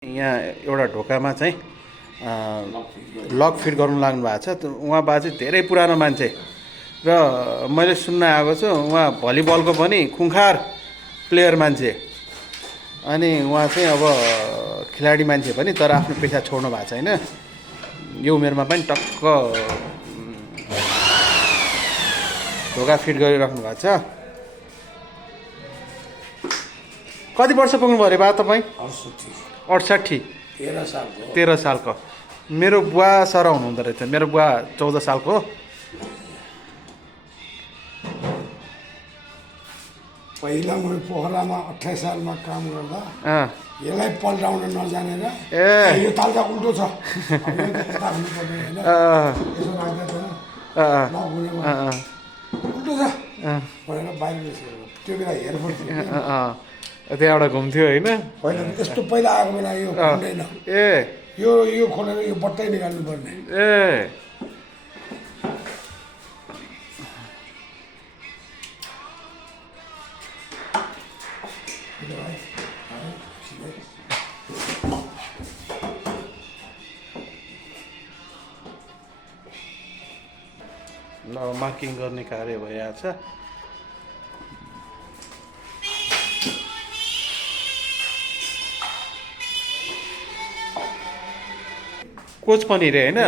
यहाँ एउटा ढोकामा चाहिँ लक फिट गर्नु लाग्नु भएको छ। उहाँ बा चाहिँ धेरै पुरानो मान्छे र मैले सुन्न आएको छु उहाँ भलिबलको पनि खुङखार प्लेयर मान्छे। अनि उहाँ चाहिँ अब खेलाडी मान्छे पनि, तर आफ्नो पेसा छोड्नु भएको छैन। यो उमेरमा पनि टक्क ढोका फिट गरिराख्नु भएको छ। कति वर्ष पुग्नुभयो अरे बा तपाईँ? 68। 13 सालको। मेरो बुवा सर हुनुहुँदो रहेछ। मेरो बुवा 14 सालको। पहिला म पोखरामा 28 सालमा काम गर्दा यसलाई पल्टाउन नजानेर यो ताल त उल्टो छ उल्टो छ भनेर बाहिर निस्केर त्यो बेला हेरफोन त्यहाँबाट घुम्थ्यो होइन? पहिला यस्तो पहिला आएको बेला यो खोल्दैन, यो खोलेर यो बट्टै निकाल्नु पर्ने। ल मार्किङ गर्ने कार्य भइरहेको छ। कोच पनि रे होइन?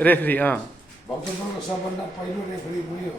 रेफ्री भक्तपुरको सबभन्दा पहिलो रेफ्री भयो।